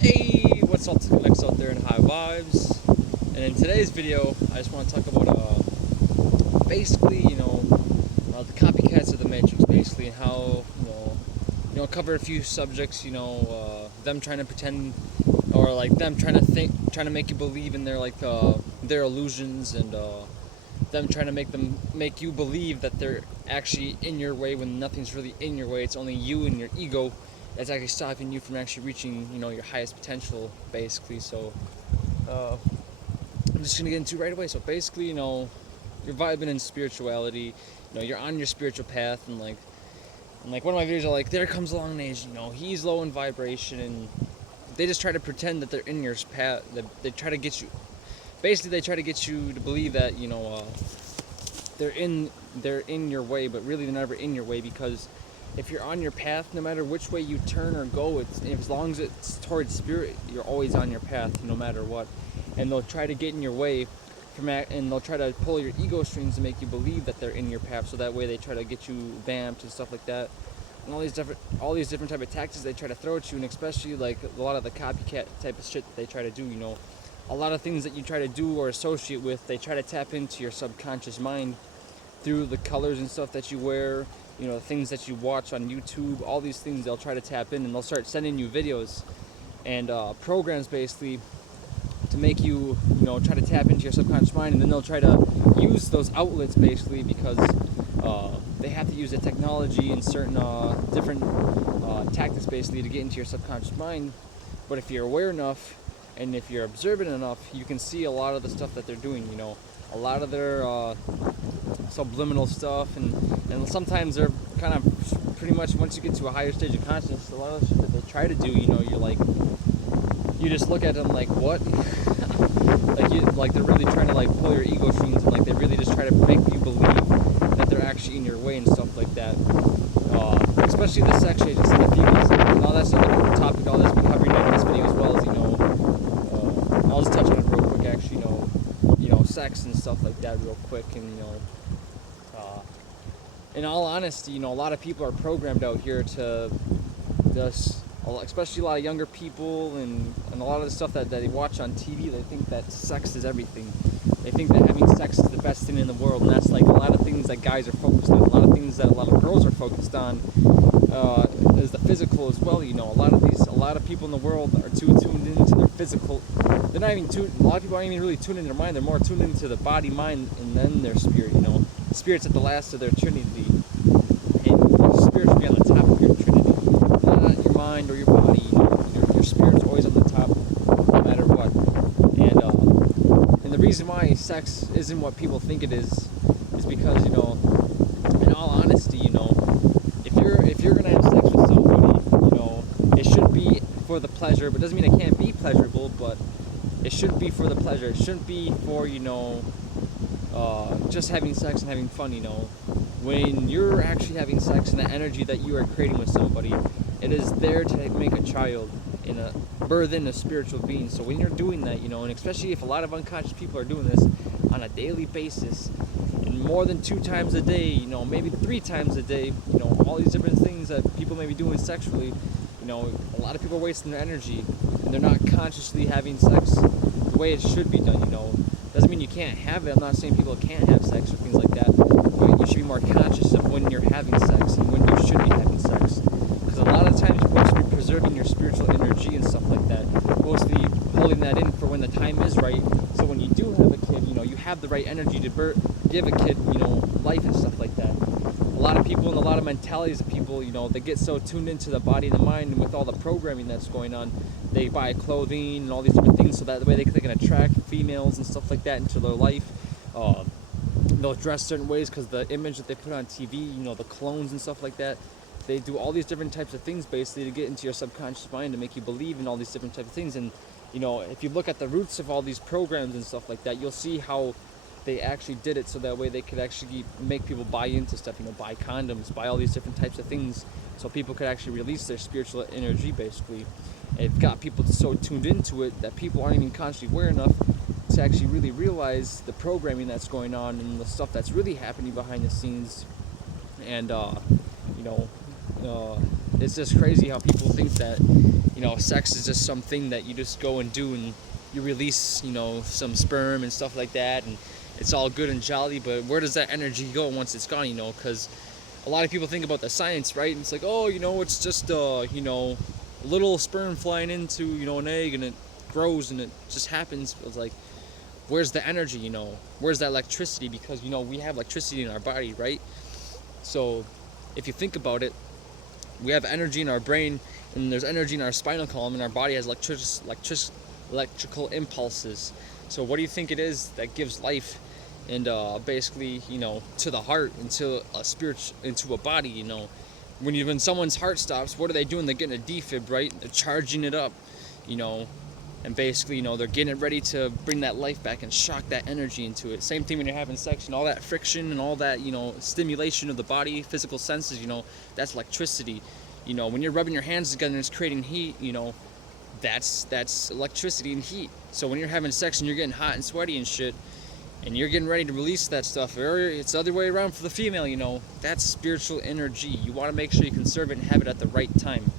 Hey, what's up to the next out there in High Vibes? And in today's video, I just want to talk about basically, the copycats of the Matrix, basically, and how cover a few subjects, them trying to pretend, or like them trying to make you believe in their illusions, and them trying to make you believe that they're actually in your way when nothing's really in your way. It's only you and your ego that's actually stopping you from actually reaching, your highest potential, basically. So, uh, I'm just gonna get into it right away. So basically, you're vibing in spirituality. You're on your spiritual path, and one of my videos are like, there comes along an age, he's low in vibration, and they just try to pretend that they're in your path. That they try to get you. Basically, they try to get you to believe that they're in your way, but really they're never in your way, because if you're on your path, no matter which way you turn or go, as long as it's towards spirit, you're always on your path, no matter what. And they'll try to get in your way and they'll try to pull your ego strings to make you believe that they're in your path. So that way they try to get you vamped and stuff like that, and all these different type of tactics they try to throw at you, and especially like a lot of the copycat type of shit that they try to do. A lot of things that you try to do or associate with, they try to tap into your subconscious mind through the colors and stuff that you wear, the things that you watch on YouTube, all these things they'll try to tap in, and they'll start sending you videos and programs, basically, to make you, try to tap into your subconscious mind, and then they'll try to use those outlets, basically, because they have to use the technology and certain different tactics, basically, to get into your subconscious mind. But if you're aware enough, and if you're observant enough, you can see a lot of the stuff that they're doing, a lot of their subliminal stuff, and sometimes they're kind of pretty much, once you get to a higher stage of consciousness, a lot of the shit that they try to do, you're like, you just look at them like, what? like they're really trying to like pull your ego strings, and like they really just try to make you believe that they're actually in your way and stuff like that. Especially the sex agents and the females, and all that's another topic. All that's been covering in this video, as well as I'll just touch on it real quick. Actually, sex and stuff like that, real quick, and in all honesty, a lot of people are programmed out here to just, especially a lot of younger people, and a lot of the stuff that they watch on TV, they think that sex is everything. They think that having sex is the best thing in the world, and that's like a lot of things that guys are focused on, a lot of things that a lot of girls are focused on, is the physical as well. A lot of people in the world are too tuned into their physical. They're not even tuned. A lot of people aren't even really tuned into their mind. They're more tuned into the body, mind, and then their spirit. Spirit's at the last of their trinity, and spirit should be on the top of your trinity, not your mind or your body. Your spirit's always on the top, no matter what. And the reason why sex isn't what people think it is because, in all honesty, if you're gonna have sex with somebody, it should be for the pleasure, but it doesn't mean it can't be pleasurable, but it shouldn't be for the pleasure. It shouldn't be for, just having sex and having fun. When you're actually having sex, and the energy that you are creating with somebody, it is there to make a child, birth in a spiritual being. So when you're doing that, and especially if a lot of unconscious people are doing this on a daily basis, and more than 2 times a day, maybe 3 times a day, all these different things that people may be doing sexually, a lot of people are wasting their energy, and they're not consciously having sex the way it should be done. Doesn't mean you can't have it. I'm not saying people can't have sex or things like that, but you should be more conscious of when you're having sex and when you should be having sex, because a lot of times you're supposed to be preserving your spiritual energy and stuff like that. You're supposed to be holding that in for when the time is right, so when you do have a kid, you have the right energy to give a kid, life and stuff like that. A lot of people and a lot of mentalities of people, they get so tuned into the body and the mind, and with all the programming that's going on, they buy clothing and all these different things so that way they can attract females and stuff like that into their life. They'll dress certain ways because the image that they put on TV, the clones and stuff like that. They do all these different types of things, basically, to get into your subconscious mind, to make you believe in all these different types of things. And if you look at the roots of all these programs and stuff like that, you'll see how they actually did it, so that way they could actually make people buy into stuff, buy condoms, buy all these different types of things, so people could actually release their spiritual energy, basically. And it got people so tuned into it that people aren't even consciously aware enough to actually really realize the programming that's going on and the stuff that's really happening behind the scenes. And it's just crazy how people think that, sex is just something that you just go and do, and you release, some sperm and stuff like that, and it's all good and jolly. But where does that energy go once it's gone? Because a lot of people think about the science, right? And it's like, oh, it's just a little sperm flying into an egg, and it grows and it just happens. It's like, where's the energy? Where's that electricity? Because we have electricity in our body, right? So if you think about it, we have energy in our brain, and there's energy in our spinal column, and our body has electrical impulses. So what do you think it is that gives life and basically to the heart, into a spirit, into a body? When someone's heart stops, what are they doing? They're getting a defib, right? They're charging it up, and basically they're getting it ready to bring that life back and shock that energy into it. Same thing when you're having sex, and all that friction and all that stimulation of the body, physical senses, that's electricity. When you're rubbing your hands together and it's creating heat, that's electricity and heat. So when you're having sex and you're getting hot and sweaty and shit, and you're getting ready to release that stuff, or it's the other way around for the female, that's spiritual energy. You want to make sure you conserve it and have it at the right time.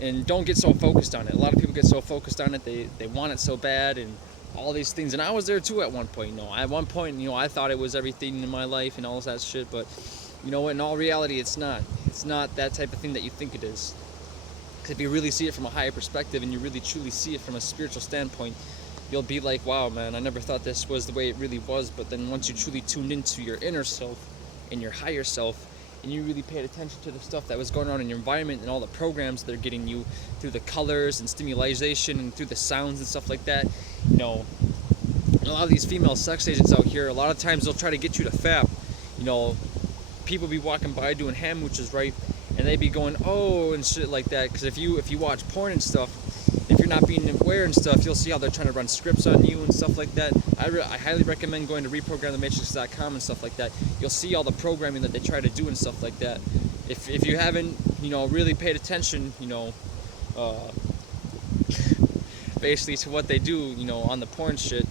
And don't get so focused on it. A lot of people get so focused on it, they want it so bad and all these things. And I was there too at one point. At one point, I thought it was everything in my life and all that shit. But in all reality, it's not. It's not that type of thing that you think it is. Because if you really see it from a higher perspective, and you really truly see it from a spiritual standpoint, you'll be like, wow, man, I never thought this was the way it really was. But then once you truly tuned into your inner self and your higher self, and you really paid attention to the stuff that was going on in your environment and all the programs they're getting you through the colors and stimulation and through the sounds and stuff like that, a lot of these female sex agents out here, a lot of times they'll try to get you to fap. People be walking by doing hand mooches, right? And they be going, oh, and shit like that. Because if you watch porn and stuff, if you're not being aware and stuff, you'll see how they're trying to run scripts on you and stuff like that. I highly recommend going to reprogramthematrix.com and stuff like that. You'll see all the programming that they try to do and stuff like that. If you haven't, really paid attention, basically to what they do, on the porn shit,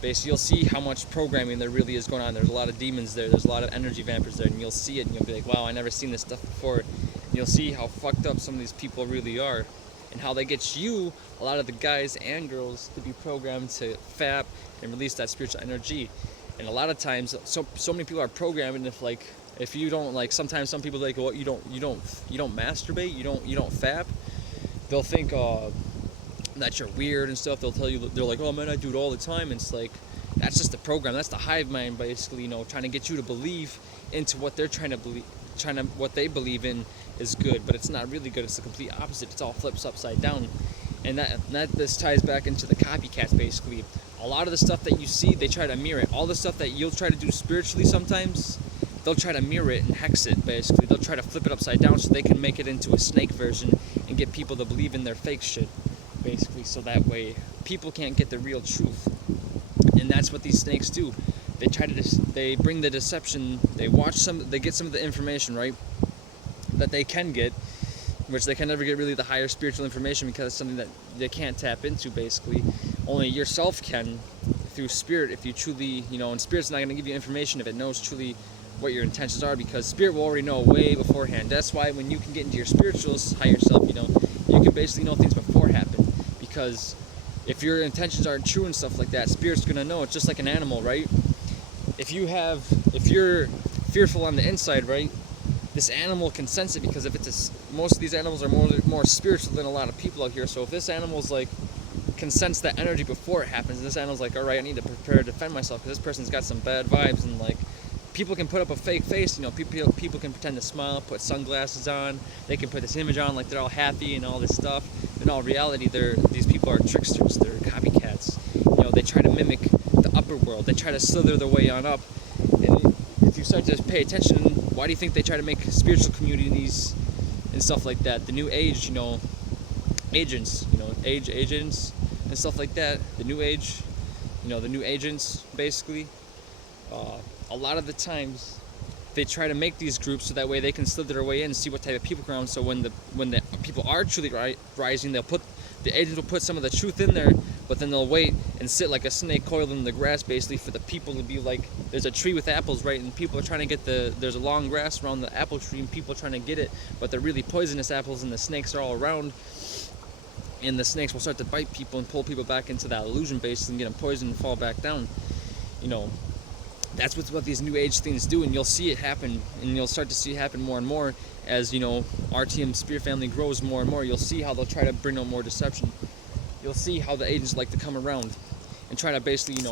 basically you'll see how much programming there really is going on. There's a lot of demons there. There's a lot of energy vampires there, and you'll see it, and you'll be like, wow, I never seen this stuff before. And you'll see how fucked up some of these people really are, and how they get you, a lot of the guys and girls, to be programmed to fap and release that spiritual energy. And a lot of times, so many people are programmed, and if you don't, sometimes some people are like, well, you don't masturbate, you don't fap, they'll think that you're weird and stuff. They'll tell you, they're like, oh man, I do it all the time. And it's like, that's just the program. That's the hive mind, basically, trying to get you to believe into what they're trying to believe. What they believe in is good, but it's not really good. It's the complete opposite. It's all flips upside down. And this ties back into the copycats, basically. A lot of the stuff that you see, they try to mirror it. All the stuff that you'll try to do spiritually sometimes, they'll try to mirror it and hex it, basically. They'll try to flip it upside down so they can make it into a snake version and get people to believe in their fake shit, basically, so that way people can't get the real truth. And that's what these snakes do. They bring the deception. They get some of the information, right, that they can get, which they can never get really the higher spiritual information, because it's something that they can't tap into, basically. Only yourself can, through spirit, if you truly, and spirit's not going to give you information if it knows truly what your intentions are, because spirit will already know way beforehand. That's why when you can get into your spiritual higher self, you can basically know things before it happen, because if your intentions aren't true and stuff like that, spirit's going to know. It's just like an animal, right? If you're fearful on the inside, right, this animal can sense it, because most of these animals are more spiritual than a lot of people out here. So if this animal's can sense that energy before it happens, and this animal's like, all right, I need to prepare to defend myself because this person's got some bad vibes, and people can put up a fake face, people can pretend to smile, put sunglasses on, they can put this image on like they're all happy and all this stuff. In all reality, these people are tricksters, they're copycats. They try to mimic the upper world, they try to slither their way on up. And if you start to pay attention, why do you think they try to make spiritual communities and stuff like that? The new age, agents, agents and stuff like that, the new age, the new agents, basically. A lot of the times they try to make these groups so that way they can slither their way in and see what type of people come around. So when the people are truly rising, the agents will put some of the truth in there, but then they'll wait and sit like a snake coiled in the grass, basically, for the people to be like, there's a tree with apples, right, and people are trying to get there's a long grass around the apple tree, and people are trying to get it, but they're really poisonous apples, and the snakes are all around, and the snakes will start to bite people and pull people back into that illusion base and get them poisoned and fall back down. That's what these new age things do, and you'll see it happen, and you'll start to see it happen more and more as RTM Spirit family grows more and more. You'll see how they'll try to bring out more deception. You'll see how the agents like to come around and try to basically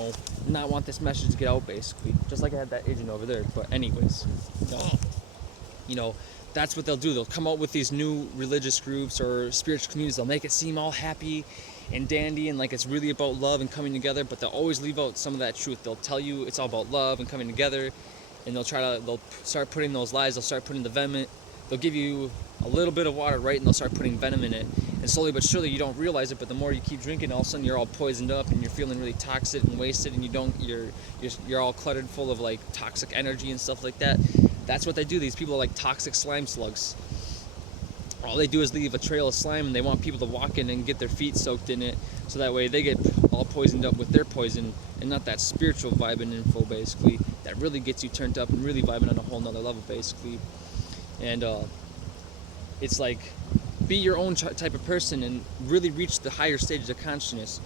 not want this message to get out, basically, just like I had that agent over there. But anyways, that's what they'll do. They'll come out with these new religious groups or spiritual communities. They'll make it seem all happy and dandy and like it's really about love and coming together, but they'll always leave out some of that truth. They'll tell you it's all about love and coming together, and they'll start putting those lies. They'll start putting the venom. They'll give you a little bit of water, right, and they'll start putting venom in it. And slowly but surely, you don't realize it, but the more you keep drinking, all of a sudden you're all poisoned up and you're feeling really toxic and wasted, and you're all cluttered full of like toxic energy and stuff like that. That's what they do. These people are like toxic slime slugs. All they do is leave a trail of slime, and they want people to walk in and get their feet soaked in it, so that way they get all poisoned up with their poison, and not that spiritual vibe and info, basically, that really gets you turned up and really vibing on a whole nother level, basically. And it's like, be your own type of person and really reach the higher stages of consciousness,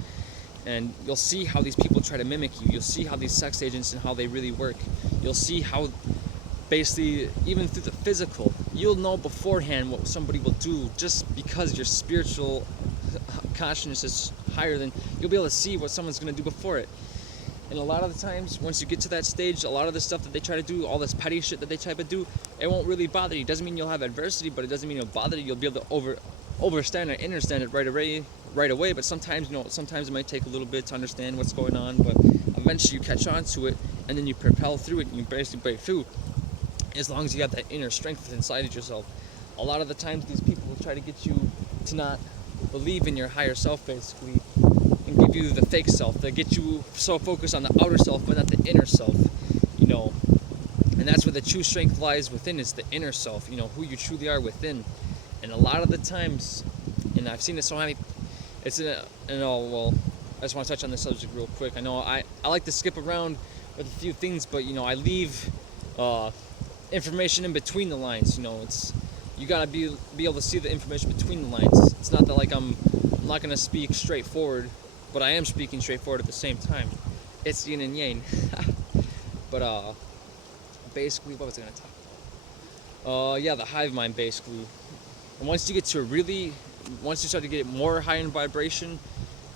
and you'll see how these people try to mimic you. You'll see how these sex agents and how they really work. You'll see how basically, even through the physical, you'll know beforehand what somebody will do, just because your spiritual consciousness is higher than, you'll be able to see what someone's going to do before it. And a lot of the times, once you get to that stage, a lot of the stuff that they try to do, all this petty shit that they try to do, it won't really bother you. It doesn't mean you'll have adversity, but it doesn't mean it'll bother you. You'll be able to overstand or understand it right away. But sometimes, sometimes it might take a little bit to understand what's going on, but eventually you catch on to it, and then you propel through it, and you basically break through. As long as you have that inner strength inside of yourself. A lot of the times these people will try to get you to not believe in your higher self, basically, and give you the fake self. They get you so focused on the outer self, but not the inner self, And that's where the true strength lies within, is the inner self, who you truly are within. And a lot of the times, and I've seen this so many, I just want to touch on this subject real quick. I know I like to skip around with a few things, but, I leave information in between the lines. You gotta be able to see the information between the lines. It's not that like I'm not gonna speak straightforward, but I am speaking straightforward at the same time. It's yin and yang. But basically, what was I gonna talk about? The hive mind, basically. And once you start to get more high in vibration,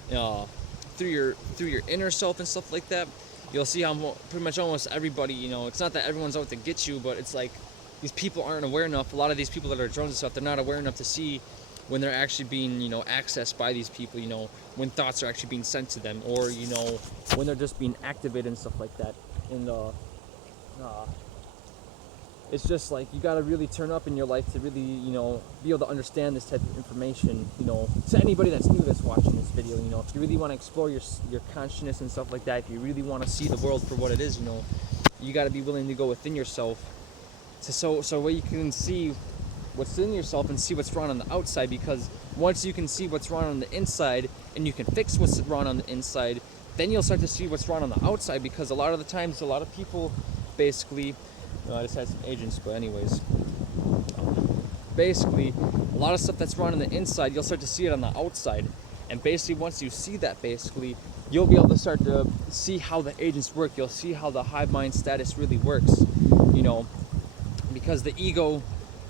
through your inner self and stuff like that, you'll see how pretty much almost everybody, it's not that everyone's out to get you, but it's like these people aren't aware enough. A lot of these people that are drones and stuff, they're not aware enough to see when they're actually being, accessed by these people, when thoughts are actually being sent to them, or, when they're just being activated and stuff like that. And it's just like, you gotta really turn up in your life to really, be able to understand this type of information, to anybody that's new that's watching this video, if you really want to explore your consciousness and stuff like that, if you really want to see the world for what it is, you gotta be willing to go within yourself, so where you can see what's in yourself and see what's wrong on the outside, because once you can see what's wrong on the inside, and you can fix what's wrong on the inside, then you'll start to see what's wrong on the outside, because a lot of the times, a lot of people, basically, I just had some agents, but anyways, basically, a lot of stuff that's wrong on the inside, you'll start to see it on the outside, and basically, once you see that, basically, you'll be able to start to see how the agents work. You'll see how the hive mind status really works, because the ego,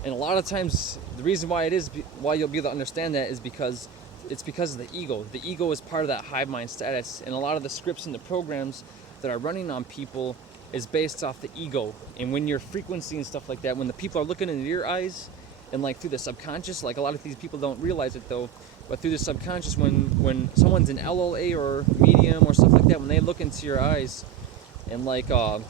and a lot of times, the reason why you'll be able to understand that is because it's because of the ego. The ego is part of that hive mind status, and a lot of the scripts and the programs that are running on people is based off the ego. And when your frequency and stuff like that, when the people are looking into your eyes, and like through the subconscious, like a lot of these people don't realize it though, but through the subconscious, when someone's in LLA or medium or stuff like that, when they look into your eyes, and like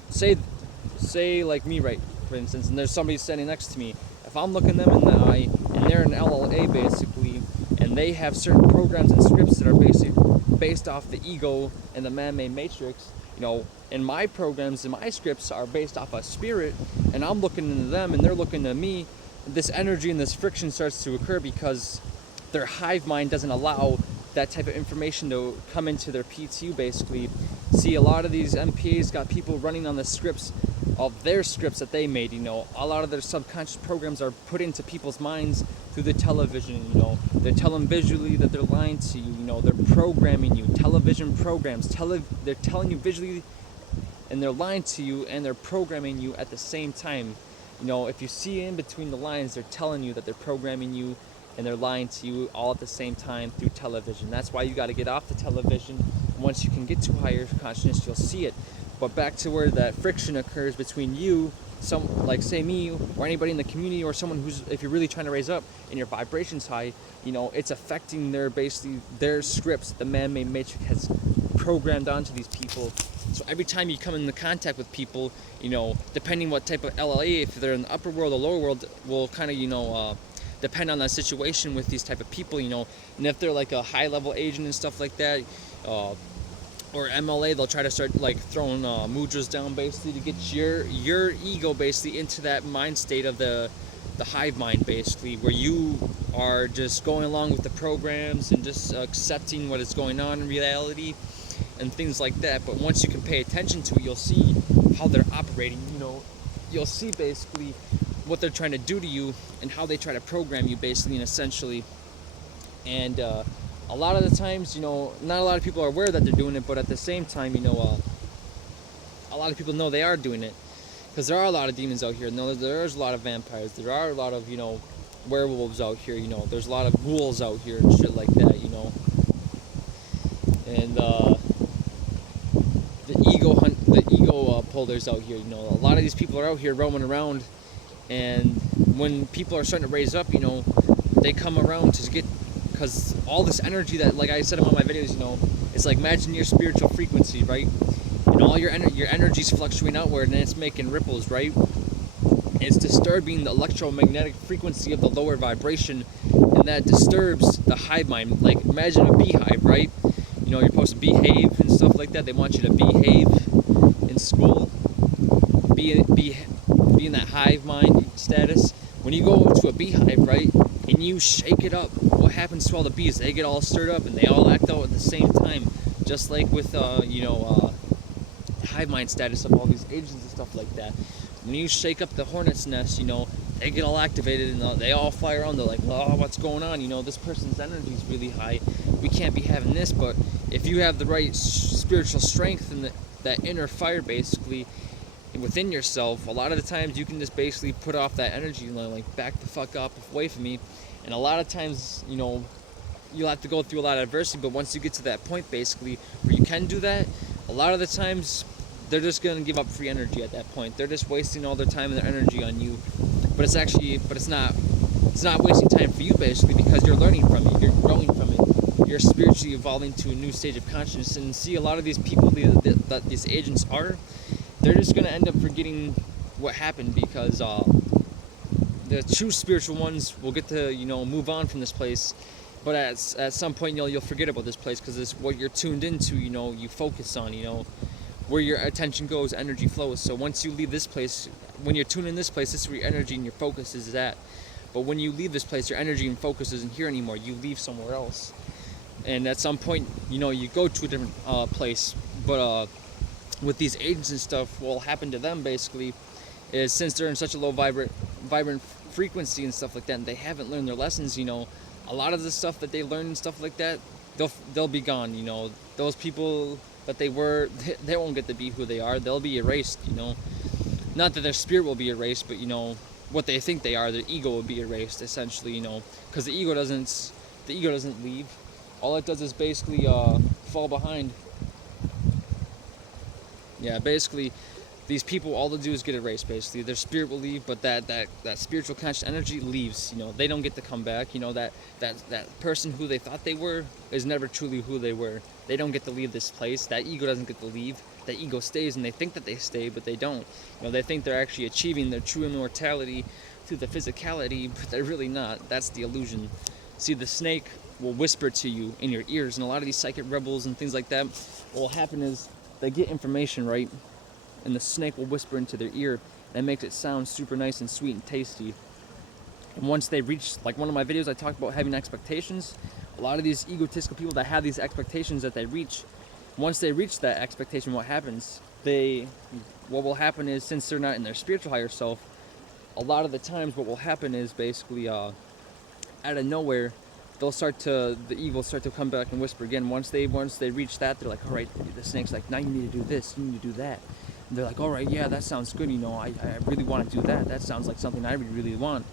say like me, right, for instance, and there's somebody standing next to me, if I'm looking them in the eye and they're in LLA, basically, and they have certain programs and scripts that are based off the ego and the man-made matrix, and my programs and my scripts are based off a spirit, and I'm looking into them and they're looking at me, this energy and this friction starts to occur, because their hive mind doesn't allow that type of information to come into their PTU basically. See, a lot of these MPAs got people running on the scripts of their scripts that they made, you know. A lot of their subconscious programs are put into people's minds through the television, you know. They tell them visually that they're lying to you, you know. They're programming you, television programs. They're telling you visually, and they're lying to you, and they're programming you at the same time. You know, if you see in between the lines, they're telling you that they're programming you and they're lying to you all at the same time through television. That's why you got to get off the television. Once you can get to higher consciousness, you'll see it. But back to where that friction occurs between you, like say me, or anybody in the community, or someone who's, if you're really trying to raise up and your vibration's high, you know, it's affecting their scripts the man-made matrix has programmed onto these people. So every time you come into contact with people, you know, depending what type of LLA, if they're in the upper world or lower world, will kind of, you know, depend on the situation with these type of people, you know. And if they're like a high level agent and stuff like that, or MLA, they'll try to start like throwing mudras down basically to get your ego basically into that mind state of the hive mind basically, where you are just going along with the programs and just accepting what is going on in reality and things like that. But once you can pay attention to it, you'll see how they're operating, you know. You'll see basically what they're trying to do to you and how they try to program you basically and essentially. And a lot of the times, you know, not a lot of people are aware that they're doing it, but at the same time, you know, a lot of people know they are doing it, because there are a lot of demons out here. No, there's a lot of vampires. There are a lot of, you know, werewolves out here. You know, there's a lot of ghouls out here and shit like that. You know, and the ego pullers out here. You know, a lot of these people are out here roaming around, and when people are starting to raise up, you know, they come around to get. Because all this energy that, like I said in one of my videos, you know, it's like imagine your spiritual frequency, right? And all your energy's fluctuating outward, and it's making ripples, right? It's disturbing the electromagnetic frequency of the lower vibration, and that disturbs the hive mind. Like imagine a beehive, right? You know, you're supposed to behave and stuff like that. They want you to behave in school, be in that hive mind status. When you go to a beehive, right, and you shake it up, what happens to all the bees? They get all stirred up and they all act out at the same time, just like with you know, hive mind status of all these agents and stuff like that. When you shake up the hornet's nest, you know, they get all activated and they all fly around. They're like, oh, what's going on? You know, this person's energy is really high. We can't be having this. But if you have the right spiritual strength and that inner fire basically within yourself, a lot of the times you can just basically put off that energy, you know, like back the fuck up away from me. And a lot of times, you know, you'll have to go through a lot of adversity, but once you get to that point basically where you can do that, a lot of the times they're just going to give up free energy at that point. They're just wasting all their time and their energy on you. But it's not wasting time for you basically, because you're learning from it, you're growing from it, you're spiritually evolving to a new stage of consciousness. And see, a lot of these people that these agents are, they're just going to end up forgetting what happened, because the true spiritual ones will get to, you know, move on from this place. But at some point, you'll forget about this place, because it's what you're tuned into, you know, you focus on, you know, where your attention goes, energy flows. So once you leave this place, when you're tuned in this place, this is where your energy and your focus is at. But when you leave this place, your energy and focus isn't here anymore. You leave somewhere else. And at some point, you know, you go to a different place. But with these agents and stuff, what will happen to them basically is, since they're in such a low vibrant frequency and stuff like that, and they haven't learned their lessons, you know, a lot of the stuff that they learn and stuff like that, they'll be gone. You know, those people that they won't get to be who they are. They'll be erased, you know. Not that their spirit will be erased, but, you know, what they think they are, their ego will be erased essentially, you know, because the ego doesn't leave. All it does is basically fall behind. Yeah, basically these people, all they do is get erased basically. Their spirit will leave, but that spiritual conscious energy leaves, you know. They don't get to come back, you know. That person who they thought they were is never truly who they were. They don't get to leave this place. That ego doesn't get to leave. That ego stays, and they think that they stay, but they don't. You know, they think they're actually achieving their true immortality through the physicality, but they're really not. That's the illusion. See, the snake will whisper to you in your ears, and a lot of these psychic rebels and things like that, what will happen is they get information, right? And the snake will whisper into their ear. That makes it sound super nice and sweet and tasty. And once they reach, like one of my videos, I talked about having expectations. a lot of these egotistical people that have these expectations that they reach, once they reach that expectation, what happens? What will happen is, since they're not in their spiritual higher self, a lot of the times what will happen is basically out of nowhere, the ego will start to come back and whisper again. Once they reach that, they're like, all right, the snake's like, now you need to do this, you need to do that. And they're like, all right, yeah, that sounds good. I really want to do that. That sounds like something I really want.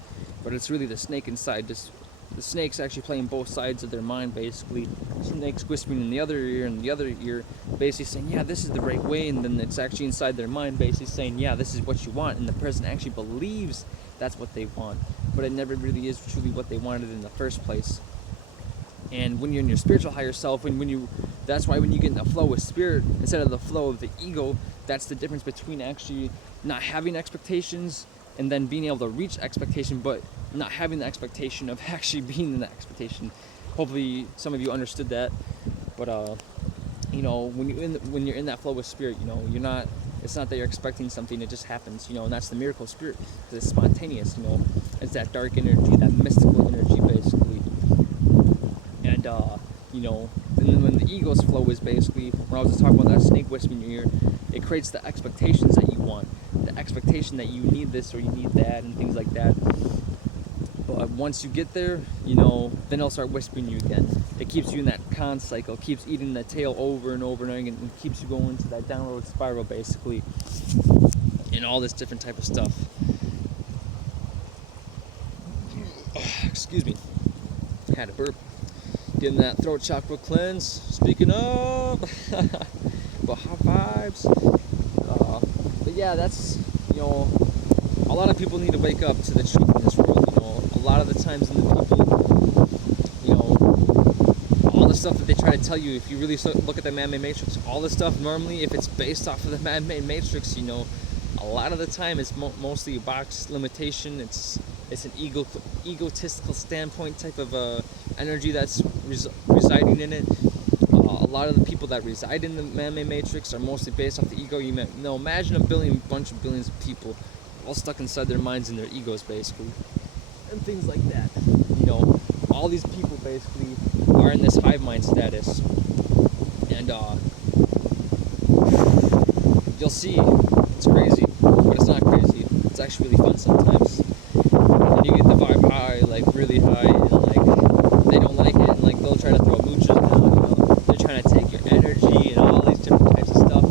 But it's really the snake inside. The snake's actually playing both sides of their mind, basically. The snake's whispering in the other ear, and the other ear basically saying, yeah, this is the right way. And then it's actually inside their mind basically saying, yeah, this is what you want. And the person actually believes that's what they want. But it never really is truly what they wanted in the first place. And when you're in your spiritual higher self, that's why when you get in the flow with spirit instead of the flow of the ego, that's the difference between actually not having expectations and then being able to reach expectation, but not having the expectation of actually being in the expectation. Hopefully some of you understood that. But when you're in that flow with spirit, it's not that you're expecting something, it just happens, and that's the miracle of spirit, because it's spontaneous. It's that dark energy, that mystical energy basically. And and then when the ego's flow is basically, when I was just talking about that snake whispering in your ear, it creates the expectations that you want, the expectation that you need this or you need that and things like that. But once you get there, then it'll start whispering you again. It keeps you in that con cycle, keeps eating the tail over and over and over again, and keeps you going into that downward spiral basically, and all this different type of stuff. Excuse me, had a burp. Getting that throat chakra cleanse. Speaking of, but hot vibes. But yeah, that's, a lot of people need to wake up to the truth in this world. A lot of the times in the people, all the stuff that they try to tell you, if you really look at the man-made matrix, all the stuff normally, if it's based off of the man-made matrix, a lot of the time it's mostly a box limitation. It's an egotistical standpoint type of energy that's residing in it. A lot of the people that reside in the man-made matrix are mostly based off the ego. Imagine a bunch of billions of people all stuck inside their minds and their egos basically, and things like that. All these people basically are in this hive mind status, and you'll see it's crazy, but it's not crazy. It's actually really fun sometimes. And you get the vibe high, like really high, and like they don't like it, and like they'll try to throw mooches down. They're trying to take your energy and all these different types of stuff,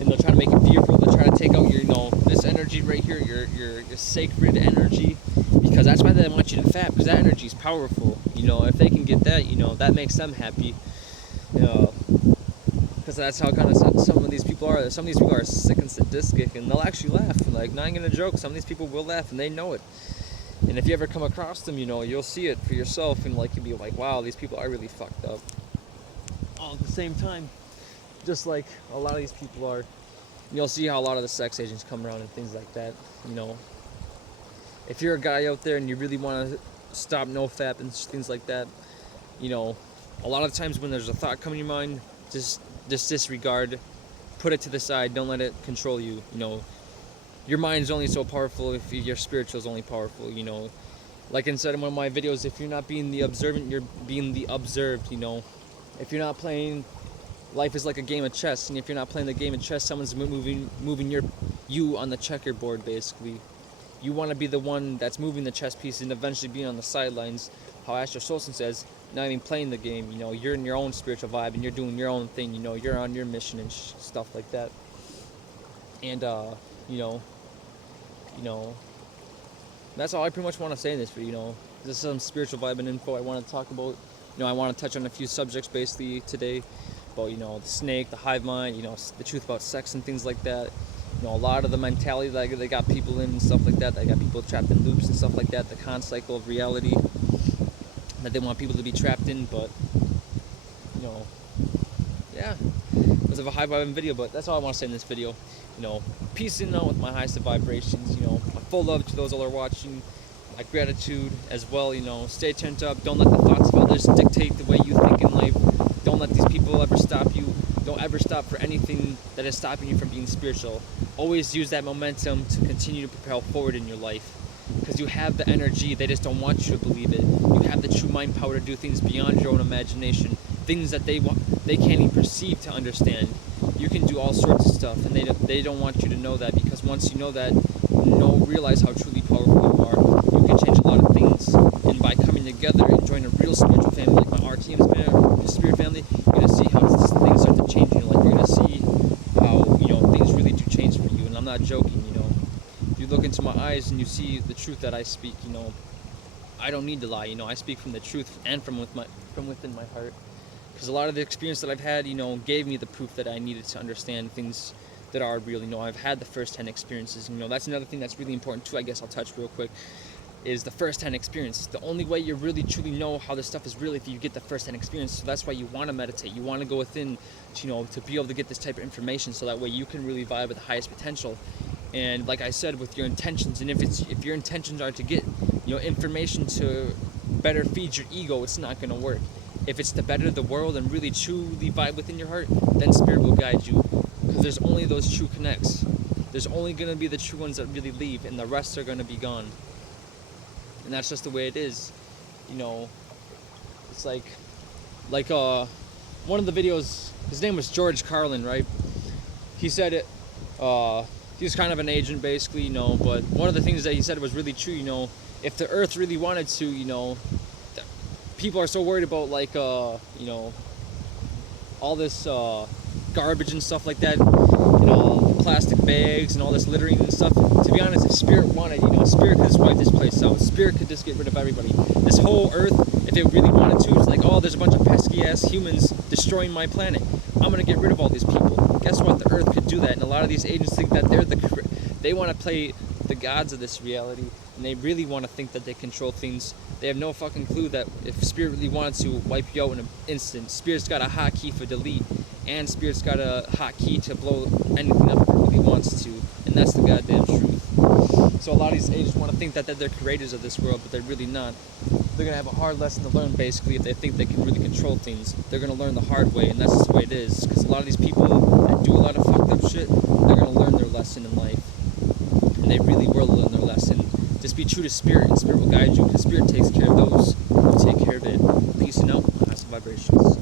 and they'll try to make it fearful. They'll try to take out your, this energy right here, your sacred energy, because that's why they want you to fap, because that energy is powerful. If they can get that, that makes them happy. Because that's how kind of some of these people are. Some of these people are sick and sadistic, and they'll actually laugh. Like, not even a joke. Some of these people will laugh, and they know it. And if you ever come across them, you'll see it for yourself, and like you'll be like, wow, these people are really fucked up. All at the same time, just like a lot of these people are. You'll see how a lot of the sex agents come around and things like that. If you're a guy out there and you really want to stop NoFap and things like that, a lot of times when there's a thought coming in your mind, just disregard, put it to the side, don't let it control you. Your mind's only so powerful if your spiritual is only powerful. Like I said in one of my videos, if you're not being the observant, you're being the observed. If you're not playing, life is like a game of chess, and if you're not playing the game of chess, someone's moving you on the checkerboard basically. You want to be the one that's moving the chess piece and eventually being on the sidelines. How Astro Solson says, not even playing the game. You're in your own spiritual vibe and you're doing your own thing. You're on your mission and stuff like that. And that's all I pretty much want to say in this video. This is some spiritual vibe and info I want to talk about. I want to touch on a few subjects basically today about the snake, the hive mind, the truth about sex and things like that. A lot of the mentality that they got people in and stuff like that. They got people trapped in loops and stuff like that. The con cycle of reality that they want people to be trapped in. But, yeah. It was a high vibing video, but that's all I want to say in this video. Peace and out with my highest of vibrations. My full love to those all are watching. My gratitude as well. Stay turned up. Don't let the thoughts of others dictate the way you think in life. Don't let these people ever stop you. Don't ever stop for anything that is stopping you from being spiritual. Always use that momentum to continue to propel forward in your life. because you have the energy. They just don't want you to believe it. You have the true mind power to do things beyond your own imagination, things that they can't even perceive to understand. You can do all sorts of stuff, and they don't want you to know that, because once you know that, realize how truly powerful you are. You can change a lot of things, and by coming together and joining a real spiritual family like my RTM spirit family, you're gonna see how things start to change in your life. You're gonna see how things really do change for you, and I'm not joking. You look into my eyes and you see the truth that I speak. I don't need to lie. I speak from the truth and from within my heart. Because a lot of the experience that I've had, gave me the proof that I needed to understand things that are real. I've had the first-hand experiences. That's another thing that's really important too. I guess I'll touch real quick. Is the first-hand experience. The only way you really truly know how this stuff is real if you get the first-hand experience. So that's why you want to meditate. You want to go within, to be able to get this type of information, so that way you can really vibe at the highest potential. And like I said, with your intentions, and if your intentions are to get information to better feed your ego, it's not going to work. If it's to better the world and really truly vibe within your heart, then spirit will guide you, because there's only those true connects. There's only going to be the true ones that really leave, and the rest are going to be gone. And that's just the way it is. It's like one of the videos, his name was George Carlin, right? He said it. He's kind of an agent, basically, but one of the things that he said was really true. If the earth really wanted to, people are so worried about all this garbage and stuff like that, plastic bags and all this littering and stuff. To be honest, if spirit wanted, spirit could just wipe this place out. Spirit could just get rid of everybody. This whole earth, if it really wanted to, it's like, oh, there's a bunch of pesky ass humans destroying my planet. I'm gonna get rid of all these people. Guess what? The earth could do that, and a lot of these agents think that they want to play the gods of this reality, and they really want to think that they control things. They have no fucking clue that if spirit really wanted to wipe you out in an instant, spirit's got a hotkey for delete, and spirit's got a hotkey to blow anything up if it really wants to, and that's the goddamn truth. So a lot of these agents want to think that they're creators of this world, but they're really not. They're going to have a hard lesson to learn, basically, if they think they can really control things. They're going to learn the hard way, and that's just the way it is. Because a lot of these people that do a lot of fucked up shit, they're going to learn their lesson in life. And they really will learn their lesson. Just be true to spirit, and spirit will guide you, because spirit takes care of those who take care of it. Peace and out. High vibrations.